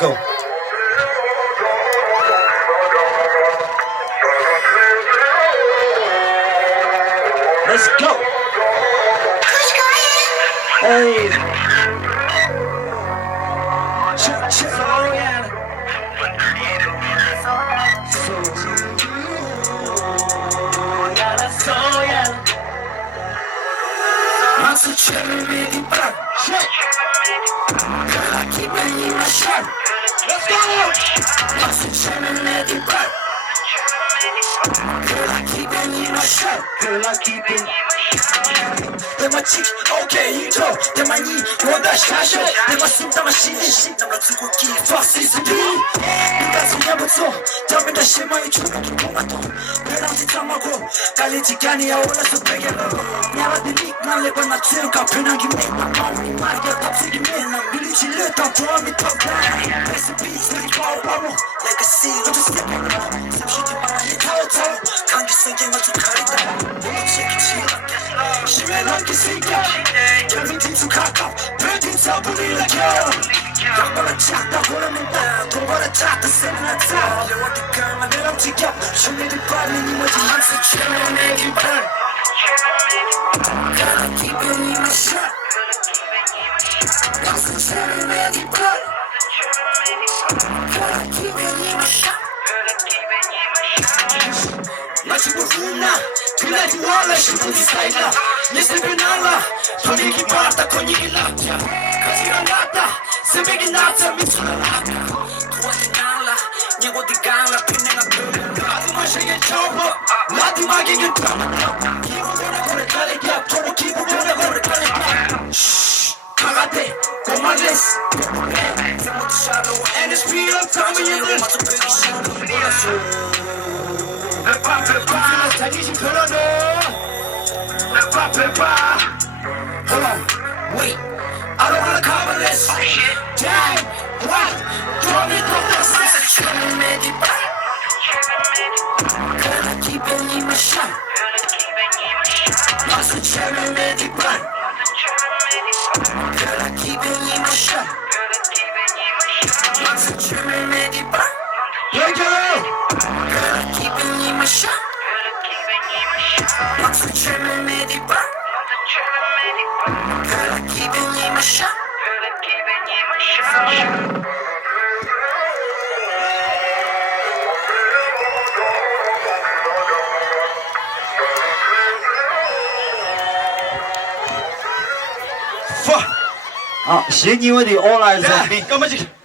go. Let's go. Hey. Let's go. Girl, I keep it in my shirt. Girl, I keep it. They my cheek, okay, you talk. They my knee, you that shash. They my suit, they my shit. I'm not too good. Fuck CCP. You got some never talk. Tell me that shit, my you too. But I'm the time I go. College, Gani, I wanna so big. Never the leak, man, let me tell you. Can I give me my money? My girl, top second man. I'm really chilling. Don't draw me top down. Recipes, we call Pablo. Like a sea, I'm just stepping up. Some shit in my head. 강기 생긴 건 좀 가리다 너무 지키지라 심해난 게 생겨 결국 팀수 가깝 빌딩 서브리라 겨 양보라 작다 보라는다 도보라 작다 세면하다 어디 가만 내 움직여 shum이를 빠르니 뭐지 한수 채널 내길 발 Gotta keep it in my shot 한수 채널 내길 발 Gotta keep it in my shot 마치고 후나 들라지 원래 신동지 스타일라 내 스텝을 날라 분위기 봤다 건이기 납자 거지가 났다 새벽이 났다 미쳐나 났다 도와지 날라 내 어디 갈라 빛내가 끄는 마지막에 접어 마지막에 드라마 기분으로 고래 가리게 저도 기분으로 고래 가리게 가가대 고말레스 세모트 샤도우 NSP of time 얘들 맞춰 빼기 싫어 몰랐어 Pepa, Pepa, 달리신 편하네. Pepa, Pepa. Hold on, wait. I don't wanna cover this. Damn, right. Draw me the list. Gotta keep it in my shot. Master Chairman Medic Bun. Gotta keep it in my shot. Master Chairman Medic Bun. Thank you. Gotta keep it in my shot. Master Chairman Medic Bun. Gotta keep it in my shot. Fuck. 啊，写你们的 all eyes on me。干嘛去？